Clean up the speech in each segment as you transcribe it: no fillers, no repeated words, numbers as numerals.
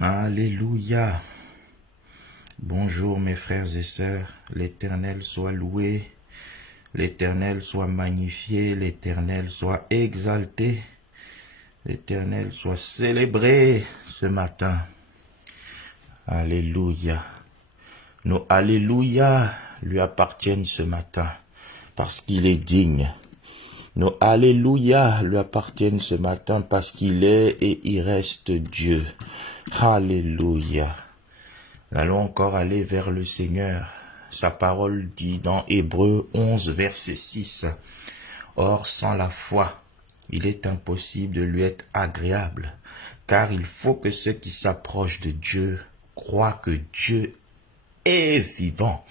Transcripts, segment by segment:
Alléluia. Bonjour mes frères et sœurs, l'Éternel soit loué, l'Éternel soit magnifié, l'Éternel soit exalté, l'Éternel soit célébré ce matin. Alléluia. Nos alléluia lui appartiennent ce matin parce qu'il est digne. Nos alléluia lui appartiennent ce matin parce qu'il est et il reste Dieu. Alléluia. Nous allons encore aller vers le Seigneur. Sa parole dit dans Hébreux 11, verset 6. Or, sans la foi, il est impossible de lui être agréable, car il faut que ceux qui s'approchent de Dieu croient que Dieu est vivant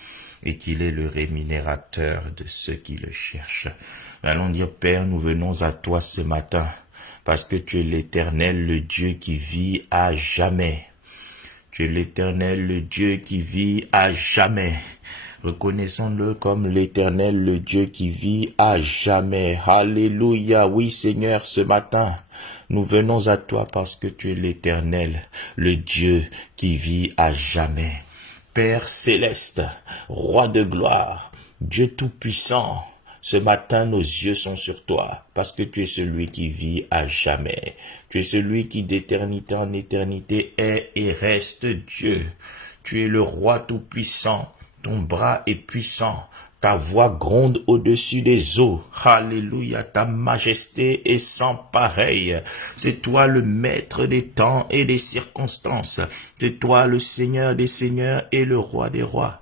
et qu'il est le rémunérateur de ceux qui le cherchent. Nous allons dire, Père, nous venons à toi ce matin, parce que tu es l'Éternel, le Dieu qui vit à jamais. Tu es l'Éternel, le Dieu qui vit à jamais. Reconnaissons-le comme l'Éternel, le Dieu qui vit à jamais. Alléluia. Oui, Seigneur, ce matin, nous venons à toi parce que tu es l'Éternel, le Dieu qui vit à jamais. Père céleste, roi de gloire, Dieu tout-puissant, ce matin, nos yeux sont sur toi, parce que tu es celui qui vit à jamais. Tu es celui qui d'éternité en éternité est et reste Dieu. Tu es le roi tout-puissant, ton bras est puissant, ta voix gronde au-dessus des eaux. Alléluia, ta majesté est sans pareil. C'est toi le maître des temps et des circonstances. C'est toi le Seigneur des seigneurs et le roi des rois.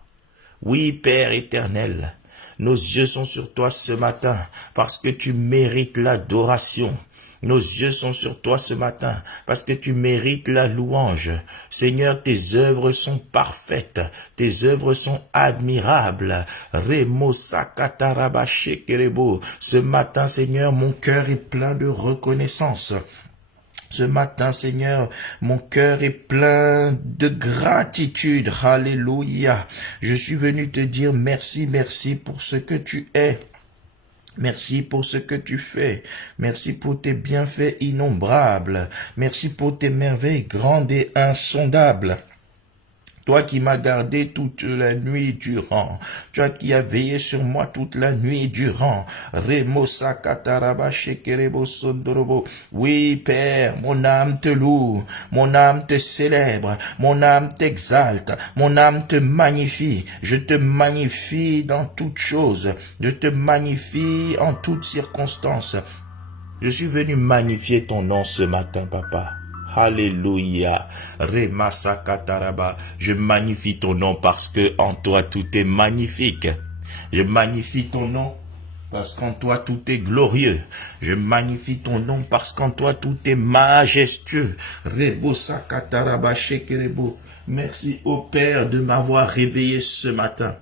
Oui, Père éternel, nos yeux sont sur toi ce matin parce que tu mérites l'adoration. Nos yeux sont sur toi ce matin parce que tu mérites la louange. Seigneur, tes œuvres sont parfaites, tes œuvres sont admirables. Remo sakataraba shekerebo. Ce matin, Seigneur, mon cœur est plein de reconnaissance. Ce matin, Seigneur, mon cœur est plein de gratitude. Alléluia. Je suis venu te dire merci, merci pour ce que tu es. Merci pour ce que tu fais. Merci pour tes bienfaits innombrables. Merci pour tes merveilles grandes et insondables. Toi qui m'as gardé toute la nuit durant. Toi qui as veillé sur moi toute la nuit durant. Remo sakataraba shekerebo sondorobo. Oui, Père, mon âme te loue. Mon âme te célèbre. Mon âme t'exalte. Mon âme te magnifie. Je te magnifie dans toutes choses. Je te magnifie en toutes circonstances. Je suis venu magnifier ton nom ce matin, Papa. Alléluia. Remasakataraba. Je magnifie ton nom parce que en toi tout est magnifique. Je magnifie ton nom parce qu'en toi tout est glorieux. Je magnifie ton nom parce qu'en toi tout est majestueux. Rebosakataraba shekerebo. Merci au Père de m'avoir réveillé ce matin.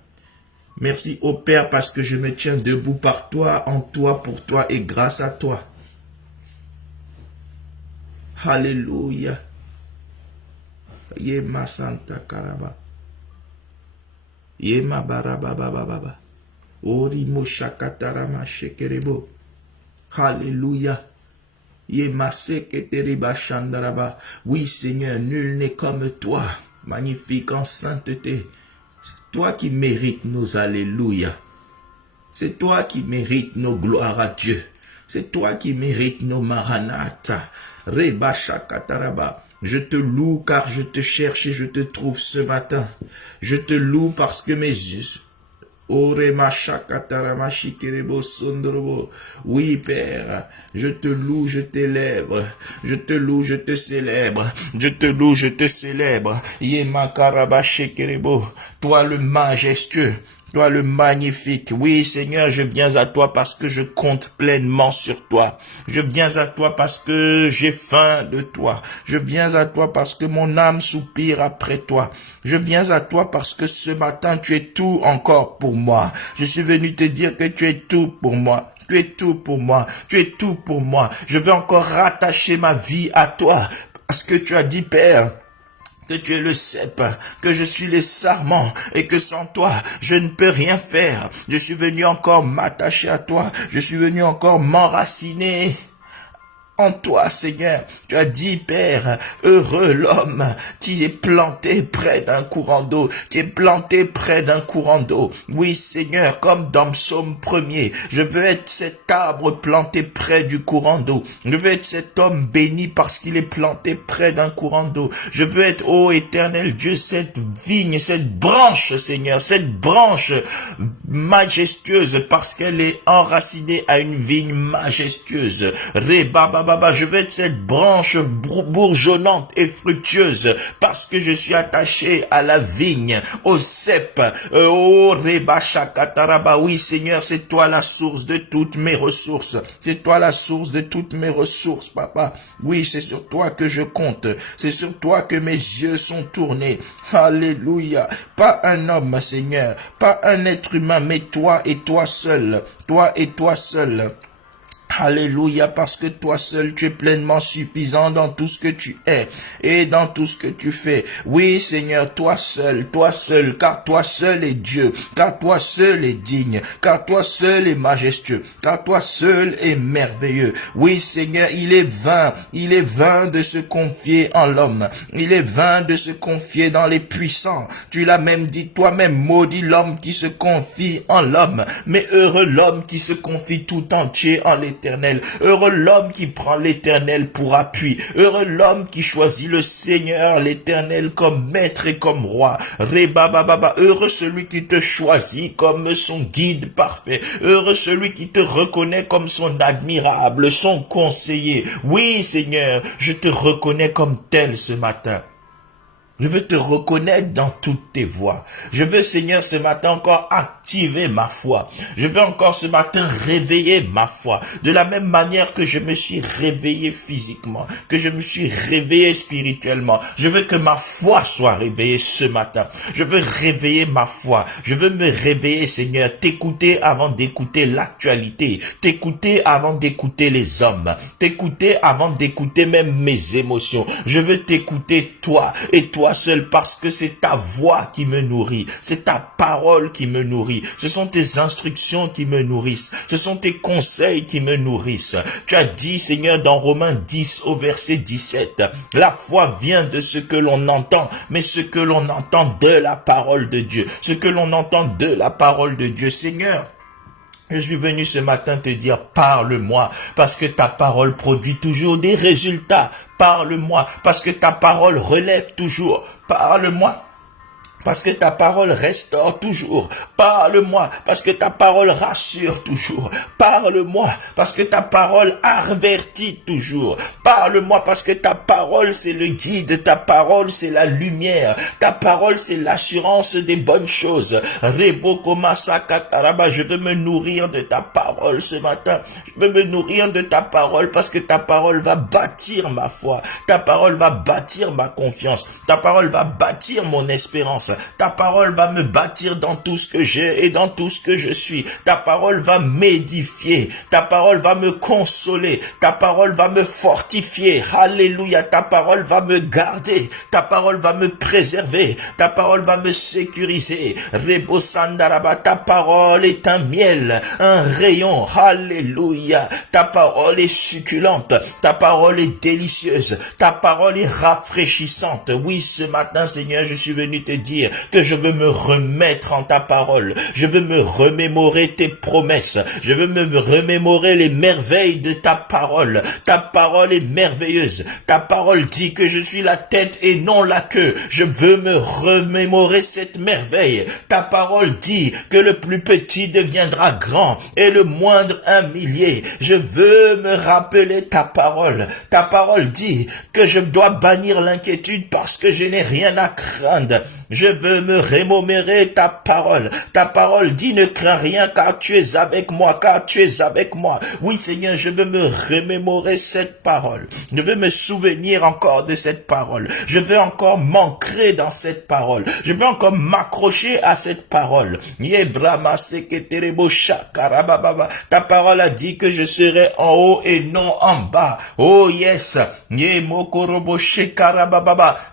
Merci au Père parce que je me tiens debout par toi, en toi, pour toi et grâce à toi. Alléluia. Yema Santa Karaba. Yema Barababa. Orimo Shakatarama Shekerebo. Alléluia. Yema Seketeriba Shandaraba. Oui, Seigneur, nul n'est comme toi, magnifique en sainteté. C'est toi qui mérites nos alléluia. C'est toi qui mérites nos gloires à Dieu. C'est toi qui mérites nos maranatha. Reba Shakataraba. Je te loue car je te cherche et je te trouve ce matin. Je te loue parce que mes yeux... Oui, Père, je te loue, je t'élève. Je te loue, je te célèbre. Je te loue, je te célèbre. Toi le majestueux. Toi le magnifique. Oui, Seigneur, je viens à toi parce que je compte pleinement sur toi. Je viens à toi parce que j'ai faim de toi. Je viens à toi parce que mon âme soupire après toi. Je viens à toi parce que ce matin, tu es tout encore pour moi. Je suis venu te dire que tu es tout pour moi. Tu es tout pour moi. Tu es tout pour moi. Je veux encore rattacher ma vie à toi parce que tu as dit, Père, que tu es le cep, que je suis les sarments et que sans toi, je ne peux rien faire. Je suis venu encore m'attacher à toi. Je suis venu encore m'enraciner en toi, Seigneur. Tu as dit, Père, heureux l'homme qui est planté près d'un courant d'eau, qui est planté près d'un courant d'eau. Oui, Seigneur, comme dans Psaume 1er, je veux être cet arbre planté près du courant d'eau. Je veux être cet homme béni parce qu'il est planté près d'un courant d'eau. Je veux être, ô éternel Dieu, cette vigne, cette branche, Seigneur, cette branche majestueuse parce qu'elle est enracinée à une vigne majestueuse. Je veux être cette branche bourgeonnante et fructueuse parce que je suis attaché à la vigne, au cep. Oui, Seigneur, c'est toi la source de toutes mes ressources. C'est toi la source de toutes mes ressources, Papa. Oui, c'est sur toi que je compte. C'est sur toi que mes yeux sont tournés. Alléluia. Pas un homme, Seigneur. Pas un être humain, mais toi et toi seul. Toi et toi seul. Alléluia, parce que toi seul, tu es pleinement suffisant dans tout ce que tu es et dans tout ce que tu fais. Oui, Seigneur, toi seul, car toi seul est Dieu, car toi seul est digne, car toi seul est majestueux, car toi seul est merveilleux. Oui, Seigneur, il est vain de se confier en l'homme, il est vain de se confier dans les puissants. Tu l'as même dit toi-même, maudit l'homme qui se confie en l'homme, mais heureux l'homme qui se confie tout entier en l'Éternel. Heureux l'homme qui prend l'Éternel pour appui. Heureux l'homme qui choisit le Seigneur, l'Éternel, comme maître et comme roi. Heureux celui qui te choisit comme son guide parfait. Heureux celui qui te reconnaît comme son admirable, son conseiller. Oui, Seigneur, je te reconnais comme tel ce matin. Je veux te reconnaître dans toutes tes voies. Je veux, Seigneur, ce matin encore activer ma foi. Je veux encore ce matin réveiller ma foi. De la même manière que je me suis réveillé physiquement, que je me suis réveillé spirituellement. Je veux que ma foi soit réveillée ce matin. Je veux réveiller ma foi. Je veux me réveiller, Seigneur, t'écouter avant d'écouter l'actualité. T'écouter avant d'écouter les hommes. T'écouter avant d'écouter même mes émotions. Je veux t'écouter toi et toi seul parce que c'est ta voix qui me nourrit, c'est ta parole qui me nourrit, ce sont tes instructions qui me nourrissent, ce sont tes conseils qui me nourrissent. Tu as dit, Seigneur, dans Romains 10 au verset 17, la foi vient de ce que l'on entend, mais ce que l'on entend de la parole de Dieu, ce que l'on entend de la parole de Dieu. Seigneur, je suis venu ce matin te dire, parle-moi, parce que ta parole produit toujours des résultats. Parle-moi, parce que ta parole relève toujours. Parle-moi, parce que ta parole restaure toujours. Parle-moi, parce que ta parole rassure toujours. Parle-moi, parce que ta parole avertit toujours. Parle-moi, parce que ta parole, c'est le guide. Ta parole, c'est la lumière. Ta parole, c'est l'assurance des bonnes choses. Je veux me nourrir de ta parole ce matin. Je veux me nourrir de ta parole, parce que ta parole va bâtir ma foi. Ta parole va bâtir ma confiance. Ta parole va bâtir mon espérance. Ta parole va me bâtir dans tout ce que j'ai et dans tout ce que je suis. Ta parole va m'édifier. Ta parole va me consoler. Ta parole va me fortifier. Alléluia. Ta parole va me garder. Ta parole va me préserver. Ta parole va me sécuriser. Rebo Sandaraba. Ta parole est un miel, un rayon. Alléluia. Ta parole est succulente. Ta parole est délicieuse. Ta parole est rafraîchissante. Oui, ce matin, Seigneur, je suis venu te dire que je veux me remettre en ta parole. Je veux me remémorer tes promesses. Je veux me remémorer les merveilles de ta parole. Ta parole est merveilleuse. Ta parole dit que je suis la tête et non la queue. Je veux me remémorer cette merveille. Ta parole dit que le plus petit deviendra grand et le moindre un millier. Je veux me rappeler ta parole. Ta parole dit que je dois bannir l'inquiétude parce que je n'ai rien à craindre. Je veux me remémorer ta parole. Ta parole dit ne crains rien car tu es avec moi, car tu es avec moi. Oui Seigneur, je veux me remémorer cette parole. Je veux me souvenir encore de cette parole. Je veux encore m'ancrer dans cette parole. Je veux encore m'accrocher à cette parole. Ta parole a dit que je serai en haut et non en bas. Oh yes.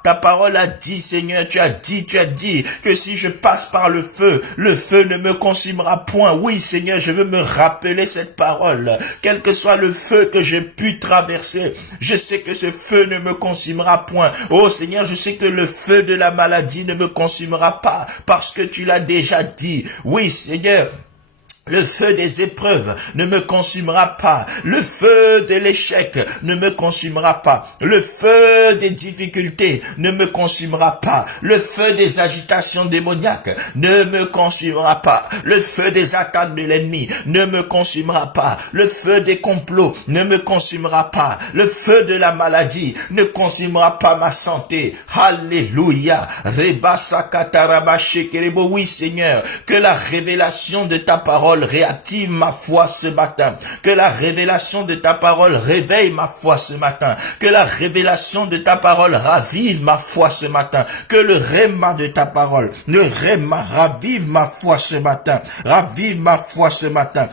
Ta parole a dit, Seigneur, tu as dit, tu as dit que si je passe par le feu ne me consumera point. Oui, Seigneur, je veux me rappeler cette parole. Quel que soit le feu que j'ai pu traverser, je sais que ce feu ne me consumera point. Oh Seigneur, je sais que le feu de la maladie ne me consumera pas parce que tu l'as déjà dit. Oui, Seigneur. Le feu des épreuves ne me consumera pas. Le feu de l'échec ne me consumera pas. Le feu des difficultés ne me consumera pas. Le feu des agitations démoniaques ne me consumera pas. Le feu des attaques de l'ennemi ne me consumera pas. Le feu des complots ne me consumera pas. Le feu de la maladie ne consumera pas ma santé. Alléluia. Oui, Seigneur, que la révélation de ta parole réactive ma foi ce matin. Que la révélation de ta parole réveille ma foi ce matin. Que la révélation de ta parole ravive ma foi ce matin. Que le réma de ta parole, le réma ravive ma foi ce matin. Ravive ma foi ce matin.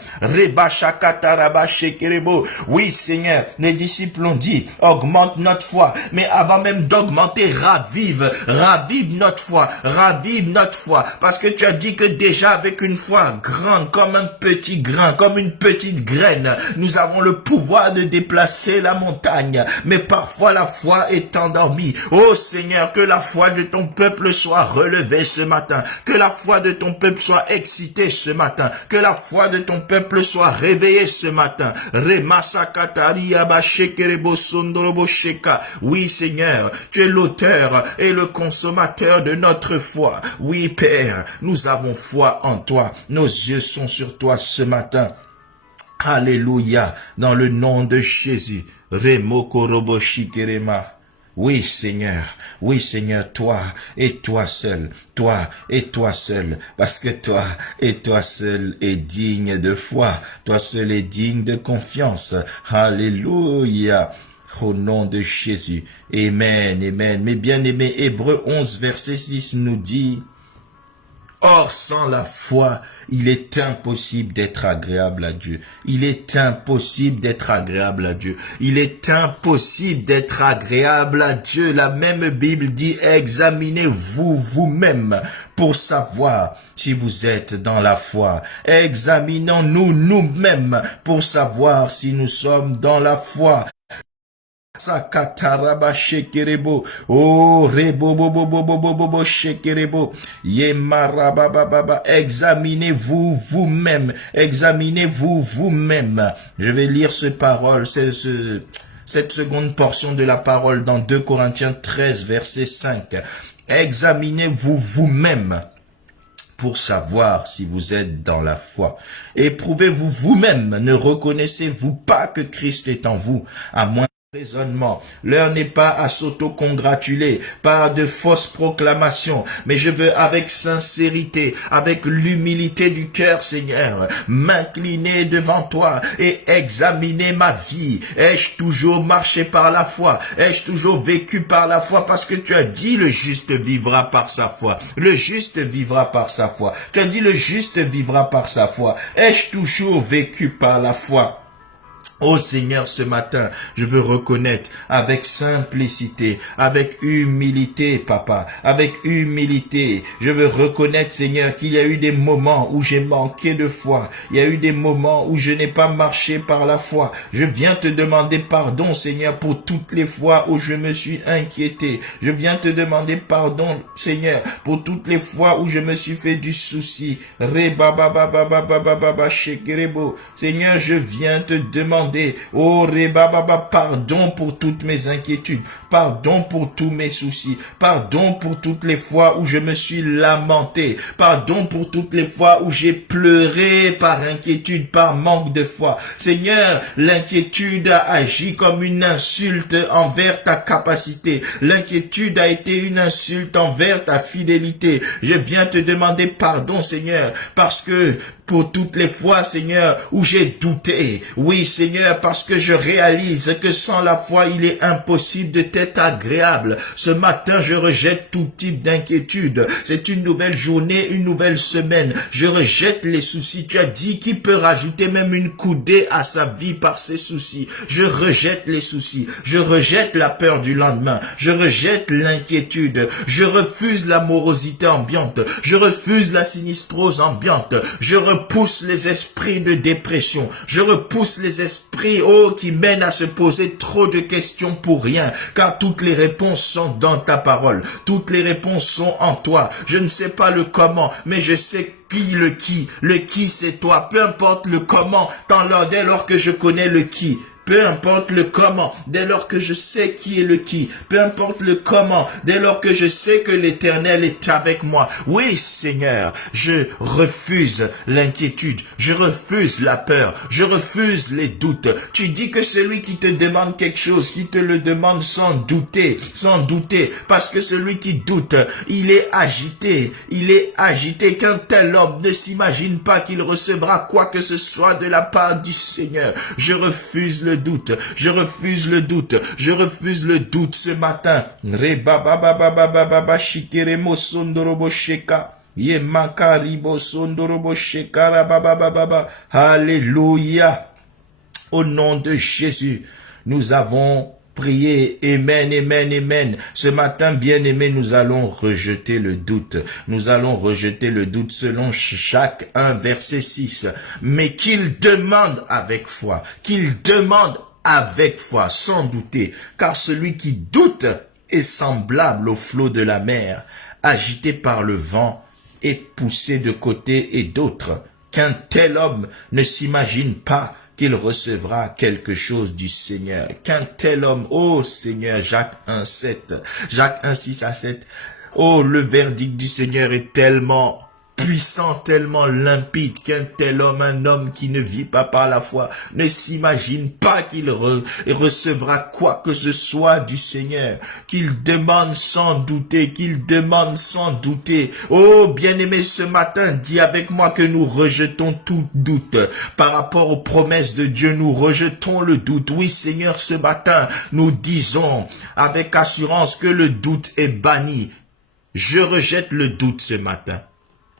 Oui, Seigneur, les disciples ont dit, augmente notre foi. Mais avant même d'augmenter, ravive notre foi. Ravive notre foi. Parce que tu as dit que déjà avec une foi grande, comme un petit grain, comme une petite graine, nous avons le pouvoir de déplacer la montagne. Mais parfois la foi est endormie. Oh Seigneur, que la foi de ton peuple soit relevée ce matin. Que la foi de ton peuple soit excitée ce matin. Que la foi de ton peuple soit réveillée ce matin. Oui Seigneur, tu es l'auteur et le consommateur de notre foi. Oui Père, nous avons foi en toi. Nos yeux sont sur toi ce matin. Alléluia, dans le nom de Jésus. Oui Seigneur, toi et toi seul, parce que toi et toi seul est digne de foi, toi seul est digne de confiance. Alléluia. Au nom de Jésus. Amen, amen. Mes bien-aimés, Hébreux 11, verset 6 nous dit, or, sans la foi, il est impossible d'être agréable à Dieu. Il est impossible d'être agréable à Dieu. Il est impossible d'être agréable à Dieu. La même Bible dit, examinez-vous vous-même pour savoir si vous êtes dans la foi. Examinons-nous nous-mêmes pour savoir si nous sommes dans la foi. Sakataraba shekerebo, oh rebobobobobobobo shekerebo, yemarabababa. Examinez-vous vous-même, examinez-vous vous-même. Je vais lire cette seconde portion de la parole dans 2 Corinthiens 13 verset 5. Examinez-vous vous-même pour savoir si vous êtes dans la foi. Éprouvez-vous vous-même, ne reconnaissez-vous pas que Christ est en vous, à moins raisonnement. L'heure n'est pas à s'auto-congratuler par de fausses proclamations, mais je veux avec sincérité, avec l'humilité du cœur, Seigneur, m'incliner devant toi et examiner ma vie. Ai-je toujours marché par la foi? Ai-je toujours vécu par la foi? Parce que tu as dit le juste vivra par sa foi. Le juste vivra par sa foi. Tu as dit le juste vivra par sa foi. Ai-je toujours vécu par la foi? Oh Seigneur, ce matin, je veux reconnaître avec simplicité, avec humilité, Papa, avec humilité. Je veux reconnaître, Seigneur, qu'il y a eu des moments où j'ai manqué de foi. Il y a eu des moments où je n'ai pas marché par la foi. Je viens te demander pardon, Seigneur, pour toutes les fois où je me suis inquiété. Je viens te demander pardon, Seigneur, pour toutes les fois où je me suis fait du souci. Seigneur, je viens te demander, oh Rebababa, pardon pour toutes mes inquiétudes, pardon pour tous mes soucis, pardon pour toutes les fois où je me suis lamenté, pardon pour toutes les fois où j'ai pleuré par inquiétude, par manque de foi. Seigneur, l'inquiétude a agi comme une insulte envers ta capacité. L'inquiétude a été une insulte envers ta fidélité. Je viens te demander pardon, Seigneur, parce que pour toutes les fois, Seigneur, où j'ai douté. Oui, Seigneur, parce que je réalise que sans la foi, il est impossible de t'être agréable. Ce matin, je rejette tout type d'inquiétude. C'est une nouvelle journée, une nouvelle semaine. Je rejette les soucis. Tu as dit qu'il peut rajouter même une coudée à sa vie par ses soucis. Je rejette les soucis. Je rejette la peur du lendemain. Je rejette l'inquiétude. Je refuse la morosité ambiante. Je refuse la sinistrose ambiante. Je repousse les esprits de dépression. Je repousse les esprits, qui mènent à se poser trop de questions pour rien. Car toutes les réponses sont dans ta parole. Toutes les réponses sont en toi. Je ne sais pas le comment, mais je sais le qui. Le qui, c'est toi. Peu importe le comment, dès lors que je connais le qui. Peu importe le comment, dès lors que je sais qui est le qui. Peu importe le comment, dès lors que je sais que l'Éternel est avec moi. Oui, Seigneur, je refuse l'inquiétude. Je refuse la peur. Je refuse les doutes. Tu dis que celui qui te demande quelque chose, qui te le demande sans douter. Parce que celui qui doute, il est agité. Il est agité qu'un tel homme ne s'imagine pas qu'il recevra quoi que ce soit de la part du Seigneur. Je refuse le doute. Je refuse le doute. Je refuse le doute ce matin. Alléluia. Au nom de Jésus, nous avons prié. Amen, amen, amen. Ce matin, bien-aimés, nous allons rejeter le doute. Nous allons rejeter le doute selon Jacques 1, verset 6. Mais qu'il demande avec foi. Qu'il demande avec foi, sans douter. Car celui qui doute est semblable au flot de la mer, agité par le vent et poussé de côté et d'autre. Qu'un tel homme ne s'imagine pas qu'il recevra quelque chose du Seigneur. Qu'un tel homme, ô Seigneur, Jacques 1, 7, Jacques 1, 6 à 7, le verdict du Seigneur est tellement puissant, tellement limpide qu'un tel homme, un homme qui ne vit pas par la foi, ne s'imagine pas qu'il recevra quoi que ce soit du Seigneur, qu'il demande sans douter, qu'il demande sans douter. Oh, bien-aimé, ce matin, dis avec moi que nous rejetons tout doute. Par rapport aux promesses de Dieu, nous rejetons le doute. Oui, Seigneur, ce matin, nous disons avec assurance que le doute est banni. Je rejette le doute ce matin.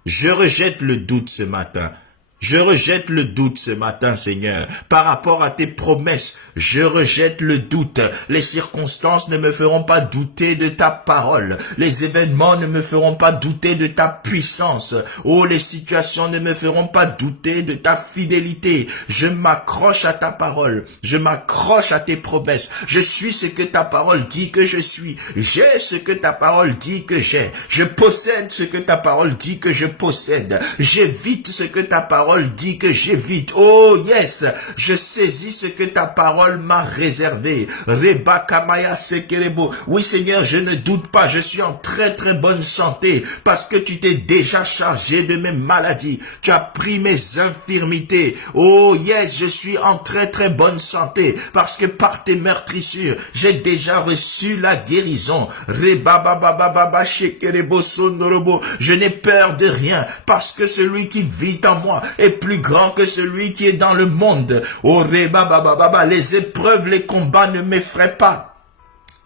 Je rejette le doute ce matin. Je rejette le doute ce matin, Seigneur. Par rapport à tes promesses, je rejette le doute. Les circonstances ne me feront pas douter de ta parole. Les événements ne me feront pas douter de ta puissance. Oh, les situations ne me feront pas douter de ta fidélité. Je m'accroche à ta parole. Je m'accroche à tes promesses. Je suis ce que ta parole dit que je suis. J'ai ce que ta parole dit que j'ai. Je possède ce que ta parole dit que je possède. J'évite ce que ta parole dit que j'évite. Oh yes, je saisis ce que ta parole m'a réservé. Rebakamaya sekerebo. Oui Seigneur, je ne doute pas, je suis en très très bonne santé parce que tu t'es déjà chargé de mes maladies. Tu as pris mes infirmités. Oh yes, je suis en très très bonne santé parce que par tes meurtrissures, j'ai déjà reçu la guérison. Rebababababa shekerebo sondorobo. Je n'ai peur de rien parce que celui qui vit en moi est plus grand que celui qui est dans le monde. Oh, les épreuves, les combats ne m'effraient pas.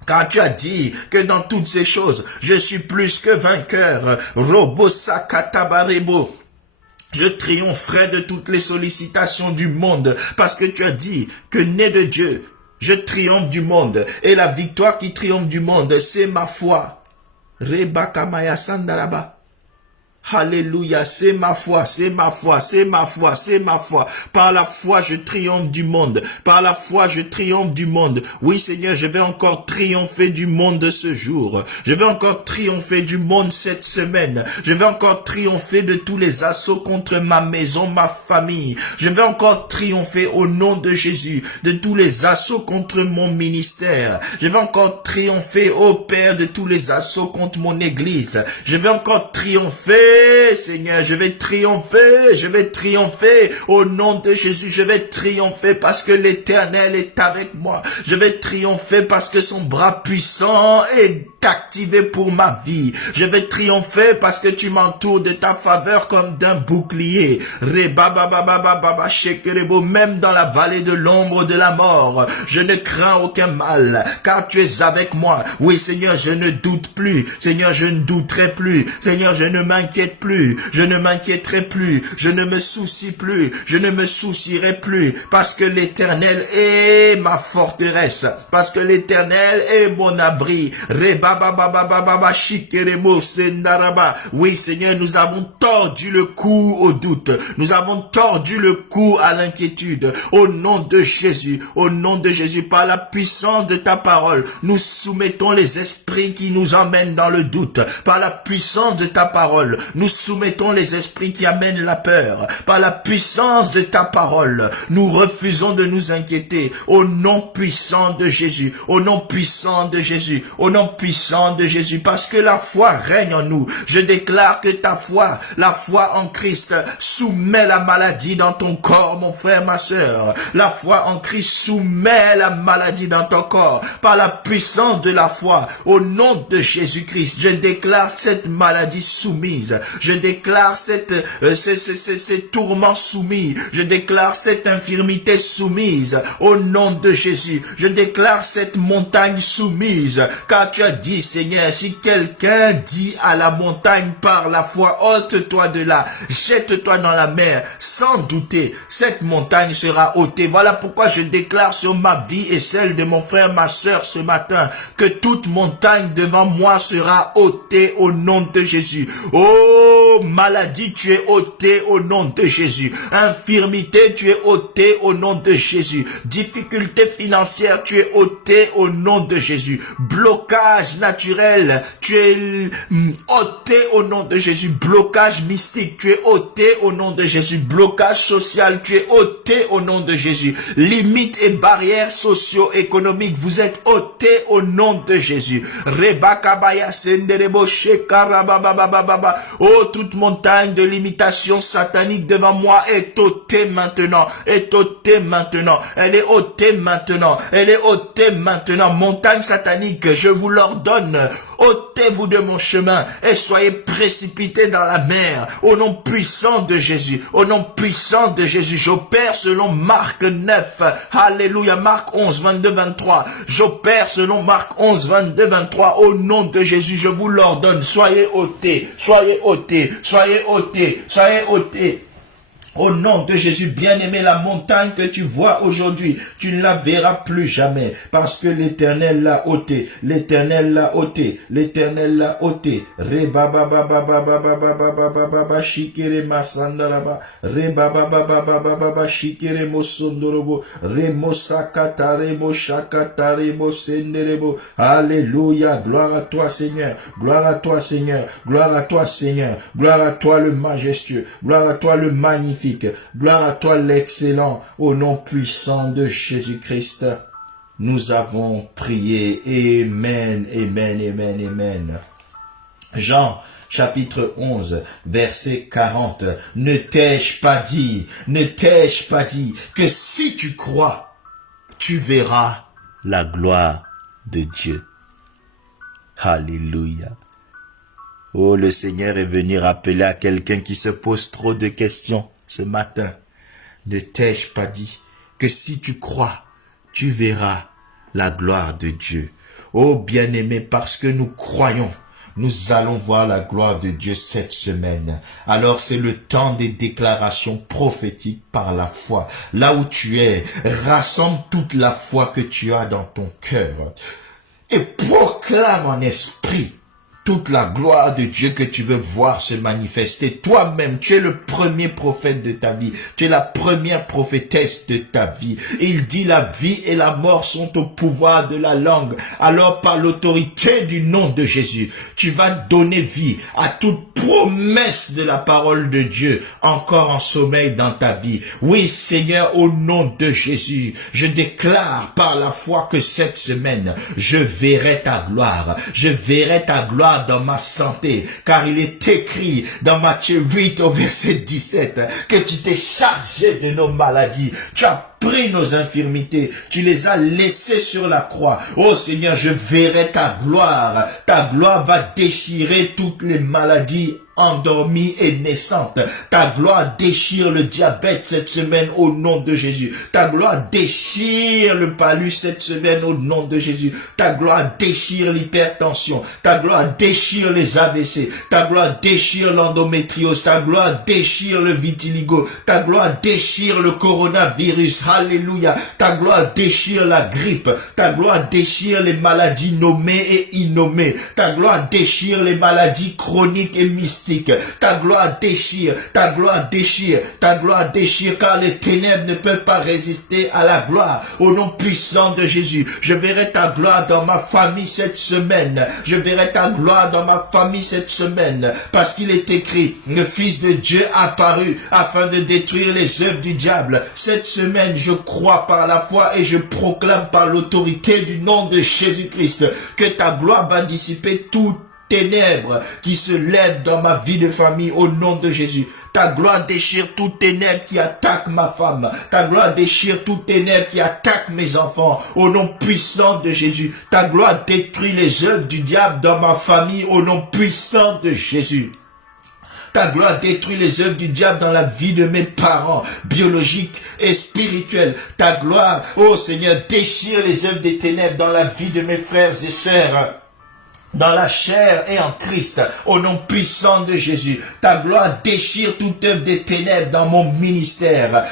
Car tu as dit que dans toutes ces choses, je suis plus que vainqueur. Robo sakatabarebo. Je triompherai de toutes les sollicitations du monde parce que tu as dit que né de Dieu, je triomphe du monde. Et la victoire qui triomphe du monde, c'est ma foi. Rebakamaya sandaraba. Alléluia, c'est ma foi, c'est ma foi, c'est ma foi, c'est ma foi. Par la foi, je triomphe du monde. Par la foi, je triomphe du monde. Oui, Seigneur, je vais encore triompher du monde ce jour. Je vais encore triompher du monde cette semaine. Je vais encore triompher de tous les assauts contre ma maison, ma famille. Je vais encore triompher au nom de Jésus de tous les assauts contre mon ministère. Je vais encore triompher, ô Père, de tous les assauts contre mon église. Je vais encore triompher Seigneur, je vais triompher au nom de Jésus, je vais triompher parce que l'Éternel est avec moi. Je vais triompher parce que son bras puissant est activé pour ma vie. Je vais triompher parce que tu m'entoures de ta faveur comme d'un bouclier. Même dans la vallée de l'ombre de la mort, je ne crains aucun mal, car tu es avec moi. Oui, Seigneur, je ne doute plus. Seigneur, je ne douterai plus. Seigneur, je ne m'inquiète plus. Je ne m'inquiéterai plus. Je ne me soucie plus. Je ne me soucierai plus, parce que l'Éternel est ma forteresse, parce que l'Éternel est mon abri. Oui, Seigneur, nous avons tordu le cou au doute. Nous avons tordu le cou à l'inquiétude. Au nom de Jésus, par la puissance de ta parole, nous soumettons les esprits qui nous emmènent dans le doute. Par la puissance de ta parole, nous soumettons les esprits qui amènent la peur. Par la puissance de ta parole, nous refusons de nous inquiéter. Au nom puissant de Jésus, au nom puissant de Jésus, au nom puissant de Jésus, parce que la foi règne en nous. Je déclare que ta foi, la foi en Christ, soumet la maladie dans ton corps, mon frère, ma sœur. La foi en Christ soumet la maladie dans ton corps. Par la puissance de la foi, au nom de Jésus-Christ, je déclare cette maladie soumise. Je déclare ces tourments soumis. Je déclare cette infirmité soumise. Au nom de Jésus, je déclare cette montagne soumise. Car tu as dit, Seigneur, si quelqu'un dit à la montagne par la foi, ôte-toi de là, jette-toi dans la mer, sans douter, cette montagne sera ôtée. Voilà pourquoi je déclare sur ma vie et celle de mon frère, ma sœur ce matin, que toute montagne devant moi sera ôtée au nom de Jésus. Oh, maladie, tu es ôtée au nom de Jésus. Infirmité, tu es ôtée au nom de Jésus. Difficulté financière, tu es ôtée au nom de Jésus. Blocage naturel, tu es ôté au nom de Jésus. Blocage mystique, tu es ôté au nom de Jésus. Blocage social, tu es ôté au nom de Jésus. Limites et barrières socio-économiques, vous êtes ôtés au nom de Jésus. Oh, toute montagne de limitation satanique devant moi est ôtée maintenant. Est ôtée maintenant. Elle est ôtée maintenant. Elle est ôtée maintenant. Montagne satanique, je vous l'ordonne. Ôtez-vous de mon chemin et soyez précipités dans la mer. Au nom puissant de Jésus. Au nom puissant de Jésus. J'opère selon Marc 9. Alléluia. Marc 11, 22, 23. J'opère selon Marc 11, 22, 23. Au nom de Jésus, je vous l'ordonne. Soyez ôtés. Soyez ôtés. Soyez ôtés. Soyez ôtés. Au nom de Jésus, bien-aimé, la montagne que tu vois aujourd'hui, tu ne la verras plus jamais, parce que l'Éternel l'a ôté, l'Éternel l'a ôté, l'Éternel l'a ôté. Rebabababababababababa shikere masandaraba, rebababababababa shikere mosondorobo, remosakata remoshakata remosenderebo. Alléluia, gloire à toi Seigneur, gloire à toi Seigneur, gloire à toi Seigneur, gloire à toi le majestueux, gloire à toi le magnifique. Gloire à toi l'excellent, au nom puissant de Jésus-Christ. Nous avons prié. Amen, amen, amen, amen. Jean chapitre 11, verset 40. Ne t'ai-je pas dit que si tu crois, tu verras la gloire de Dieu. Alléluia. Oh, le Seigneur est venu rappeler à quelqu'un qui se pose trop de questions ce matin. Ne t'ai-je pas dit que si tu crois, tu verras la gloire de Dieu. Oh, bien-aimé, parce que nous croyons, nous allons voir la gloire de Dieu cette semaine. Alors c'est le temps des déclarations prophétiques par la foi. Là où tu es, rassemble toute la foi que tu as dans ton cœur et proclame en esprit toute la gloire de Dieu que tu veux voir se manifester. Toi-même, tu es le premier prophète de ta vie. Tu es la première prophétesse de ta vie. Et il dit la vie et la mort sont au pouvoir de la langue. Alors par l'autorité du nom de Jésus, tu vas donner vie à toute promesse de la parole de Dieu encore en sommeil dans ta vie. Oui Seigneur, au nom de Jésus, je déclare par la foi que cette semaine, je verrai ta gloire. Je verrai ta gloire gloire dans ma santé, car il est écrit dans Matthieu 8 au verset 17 que tu t'es chargé de nos maladies. Tu as pris nos infirmités, tu les as laissées sur la croix. Oh Seigneur, je verrai ta gloire. Ta gloire va déchirer toutes les maladies endormies et naissantes. Ta gloire déchire le diabète cette semaine au nom de Jésus. Ta gloire déchire le palud cette semaine au nom de Jésus. Ta gloire déchire l'hypertension. Ta gloire déchire les AVC. Ta gloire déchire l'endométriose. Ta gloire déchire le vitiligo. Ta gloire déchire le coronavirus. Alléluia. Ta gloire déchire la grippe. Ta gloire déchire les maladies nommées et innommées. Ta gloire déchire les maladies chroniques et mystiques. Ta gloire déchire, ta gloire déchire, ta gloire déchire, car les ténèbres ne peuvent pas résister à la gloire. Au nom puissant de Jésus, je verrai ta gloire dans ma famille cette semaine. Je verrai ta gloire dans ma famille cette semaine, parce qu'il est écrit, le Fils de Dieu apparu afin de détruire les œuvres du diable. Cette semaine, je crois par la foi et je proclame par l'autorité du nom de Jésus-Christ que ta gloire va dissiper tout ténèbres qui se lèvent dans ma vie de famille au nom de Jésus. Ta gloire déchire toutes ténèbres qui attaquent ma femme. Ta gloire déchire toutes ténèbres qui attaquent mes enfants au nom puissant de Jésus. Ta gloire détruit les œuvres du diable dans ma famille au nom puissant de Jésus. Ta gloire détruit les œuvres du diable dans la vie de mes parents, biologiques et spirituels. Ta gloire, oh Seigneur, déchire les œuvres des ténèbres dans la vie de mes frères et sœurs, dans la chair et en Christ, au nom puissant de Jésus. Ta gloire déchire toute œuvre des ténèbres dans mon ministère.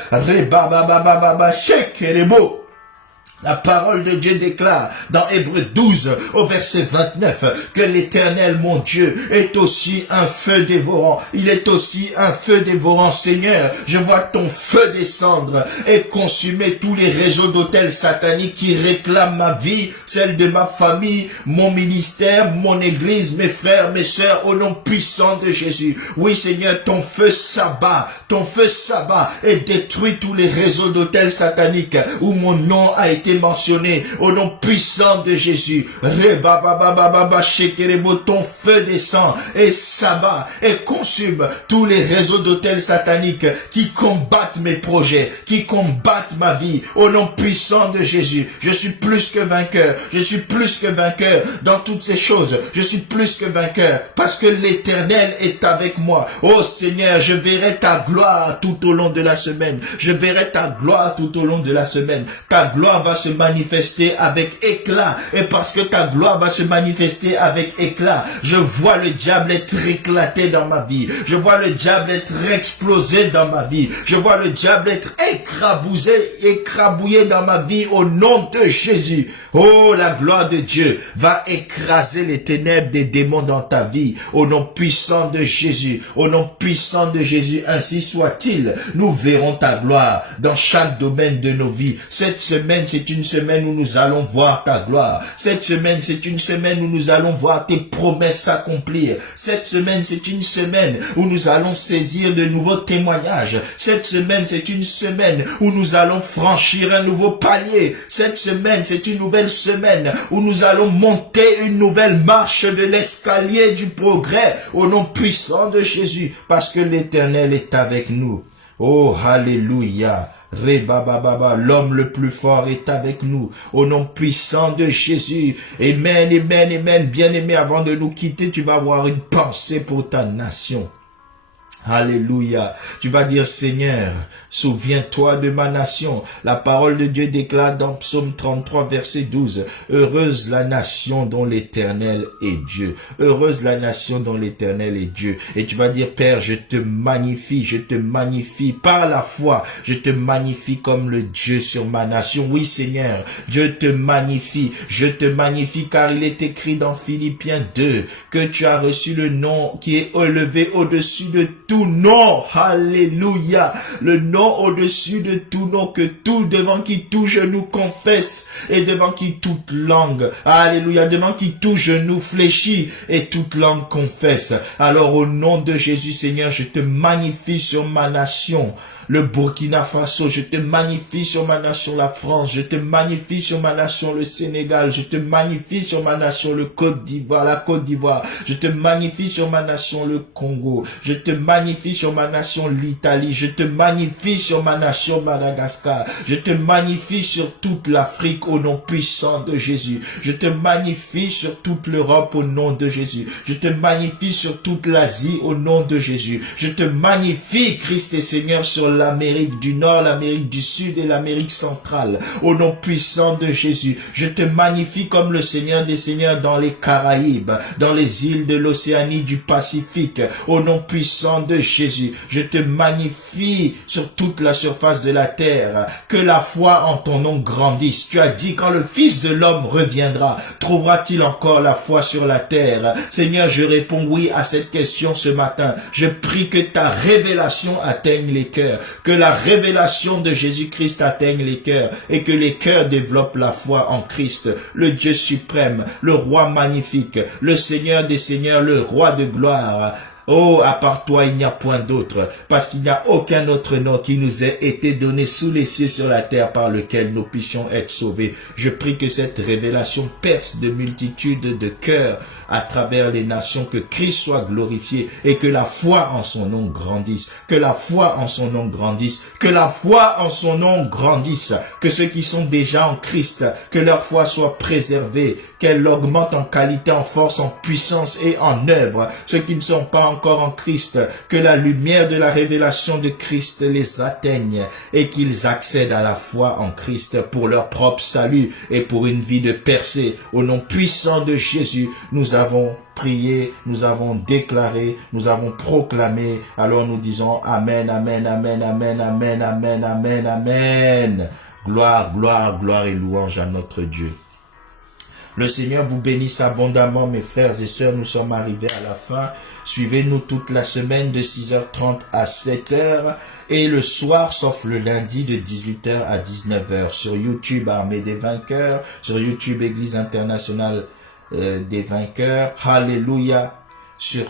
La parole de Dieu déclare dans Hébreux 12 au verset 29 que l'Éternel, mon Dieu, est aussi un feu dévorant. Il est aussi un feu dévorant. Seigneur, je vois ton feu descendre et consumer tous les réseaux d'autels sataniques qui réclament ma vie, celle de ma famille, mon ministère, mon église, mes frères, mes sœurs, au nom puissant de Jésus. Oui, Seigneur, ton feu s'abat et détruit tous les réseaux d'autels sataniques où mon nom a été mentionné au nom puissant de Jésus. Ton feu descend et s'abat et consume tous les réseaux d'autels sataniques qui combattent mes projets, qui combattent ma vie au nom puissant de Jésus. Je suis plus que vainqueur. Je suis plus que vainqueur dans toutes ces choses. Je suis plus que vainqueur parce que l'Éternel est avec moi. Oh Seigneur, je verrai ta gloire tout au long de la semaine. Je verrai ta gloire tout au long de la semaine. Ta gloire va se manifester avec éclat. Et parce que ta gloire va se manifester avec éclat, je vois le diable être éclaté dans ma vie. Je vois le diable être explosé dans ma vie. Je vois le diable être écrabouillé dans ma vie au nom de Jésus. Oh, la gloire de Dieu va écraser les ténèbres des démons dans ta vie au nom puissant de Jésus. Au nom puissant de Jésus, ainsi soit-il. Nous verrons ta gloire dans chaque domaine de nos vies. Cette semaine, c'est une semaine où nous allons voir ta gloire. Cette semaine, c'est une semaine où nous allons voir tes promesses s'accomplir. Cette semaine, c'est une semaine où nous allons saisir de nouveaux témoignages. Cette semaine, c'est une semaine où nous allons franchir un nouveau palier. Cette semaine, c'est une nouvelle semaine où nous allons monter une nouvelle marche de l'escalier du progrès au nom puissant de Jésus, parce que l'Éternel est avec nous. Oh, alléluia. L'homme le plus fort est avec nous, au nom puissant de Jésus. Amen, amen, amen. Bien-aimé, avant de nous quitter, tu vas avoir une pensée pour ta nation. Alléluia. Tu vas dire, Seigneur, souviens-toi de ma nation. La parole de Dieu déclare dans Psaume 33, verset 12. Heureuse la nation dont l'Éternel est Dieu. Heureuse la nation dont l'Éternel est Dieu. Et tu vas dire, Père, je te magnifie par la foi. Je te magnifie comme le Dieu sur ma nation. Oui, Seigneur, Dieu te magnifie. Je te magnifie car il est écrit dans Philippiens 2 que tu as reçu le nom qui est élevé au-dessus de tout nom. Alléluia. Le nom au-dessus de tout nom, que tout, devant qui tout genou confesse et devant qui toute langue, alléluia, devant qui tout genou fléchit et toute langue confesse. Alors au nom de Jésus, Seigneur, je te magnifie sur ma nation. le Burkina Faso. Je te magnifie sur ma nation, la France. Je te magnifie sur ma nation, le Sénégal. Je te magnifie sur ma nation, le Côte d'Ivoire, la Côte d'Ivoire. Je te magnifie sur ma nation, le Congo. Je te magnifie sur ma nation, l'Italie. Je te magnifie sur ma nation, Madagascar. Je te magnifie sur toute l'Afrique au nom puissant de Jésus. Je te magnifie sur toute l'Europe au nom de Jésus. Je te magnifie sur toute l'Asie au nom de Jésus. Je te magnifie, Christ et Seigneur, sur l'Amérique du Nord, l'Amérique du Sud et l'Amérique centrale au nom puissant de Jésus. Je te magnifie comme le Seigneur des Seigneurs dans les Caraïbes, dans les îles de l'Océanie, du Pacifique, au nom puissant de Jésus. Je te magnifie sur toute la surface de la terre. Que la foi en ton nom grandisse. Tu as dit, quand le Fils de l'homme reviendra, trouvera-t-il encore la foi sur la terre? Seigneur, je réponds oui à cette question ce matin. Je prie que ta révélation atteigne les cœurs, que la révélation de Jésus-Christ atteigne les cœurs et que les cœurs développent la foi en Christ, le Dieu suprême, le roi magnifique, le Seigneur des seigneurs, le roi de gloire. Oh, à part toi, il n'y a point d'autre, parce qu'il n'y a aucun autre nom qui nous ait été donné sous les cieux sur la terre par lequel nous puissions être sauvés. Je prie que cette révélation perce de multitudes de cœurs à travers les nations, que Christ soit glorifié et que la foi en son nom grandisse, que la foi en son nom grandisse, que la foi en son nom grandisse, que ceux qui sont déjà en Christ, que leur foi soit préservée, qu'elle augmente en qualité, en force, en puissance et en œuvre. Ceux qui ne sont pas encore en Christ, que la lumière de la révélation de Christ les atteigne et qu'ils accèdent à la foi en Christ pour leur propre salut et pour une vie de percée. Au nom puissant de Jésus, nous avons prié, nous avons déclaré, nous avons proclamé. Alors nous disons Amen, Amen, Amen, Amen, Amen, Amen, Amen, Amen. Gloire, gloire, gloire et louange à notre Dieu. Le Seigneur vous bénisse abondamment, mes frères et sœurs. Nous sommes arrivés à la fin. Suivez-nous toute la semaine de 6h30 à 7h et le soir, sauf le lundi, de 18h à 19h. Sur YouTube, Armée des Vainqueurs. Sur YouTube, Église Internationale des Vainqueurs. Alléluia. Sur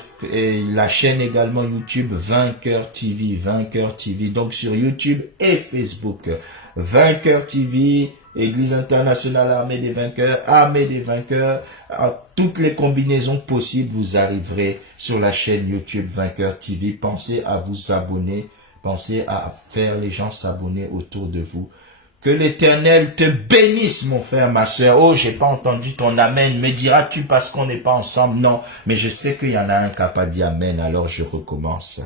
la chaîne également YouTube, Vainqueur TV, Vainqueur TV. Donc sur YouTube et Facebook, Vainqueur TV, Église internationale, Armée des Vainqueurs, Armée des Vainqueurs. À toutes les combinaisons possibles, vous arriverez sur la chaîne YouTube Vainqueur TV. Pensez à vous abonner. Pensez à faire les gens s'abonner autour de vous. Que l'Éternel te bénisse, mon frère, ma sœur. Oh, j'ai pas entendu ton amen. Me diras-tu parce qu'on n'est pas ensemble? Non, mais je sais qu'il y en a un qui n'a pas dit amen, alors je recommence.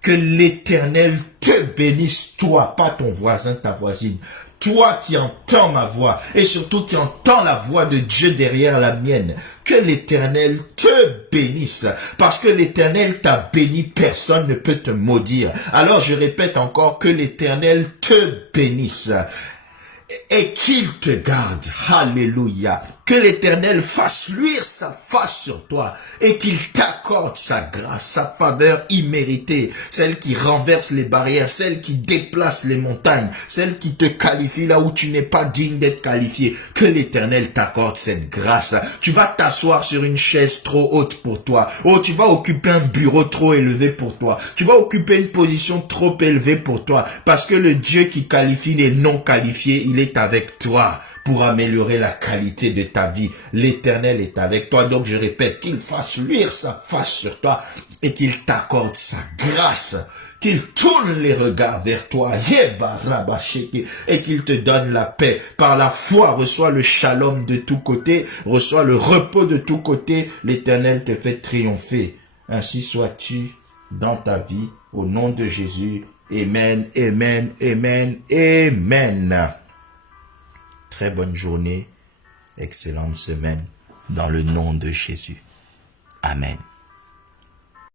Que l'Éternel te bénisse, toi, pas ton voisin, ta voisine. Toi qui entends ma voix et surtout qui entends la voix de Dieu derrière la mienne, que l'Éternel te bénisse. Parce que l'Éternel t'a béni, personne ne peut te maudire. Alors je répète encore, que l'Éternel te bénisse et qu'il te garde. Alléluia. Que l'Éternel fasse luire sa face sur toi et qu'il t'accorde sa grâce, sa faveur imméritée, celle qui renverse les barrières, celle qui déplace les montagnes, celle qui te qualifie là où tu n'es pas digne d'être qualifié. Que l'Éternel t'accorde cette grâce. Tu vas t'asseoir sur une chaise trop haute pour toi. Oh, tu vas occuper un bureau trop élevé pour toi. Tu vas occuper une position trop élevée pour toi. Parce que le Dieu qui qualifie les non qualifiés, il est avec toi. Pour améliorer la qualité de ta vie. L'Éternel est avec toi. Donc je répète, qu'il fasse luire sa face sur toi et qu'il t'accorde sa grâce. Qu'il tourne les regards vers toi et qu'il te donne la paix. Par la foi, reçois le shalom de tous côtés, reçois le repos de tous côtés. L'Éternel te fait triompher. Ainsi sois-tu dans ta vie. Au nom de Jésus. Amen, amen, amen, amen. Très bonne journée, excellente semaine, dans le nom de Jésus. Amen.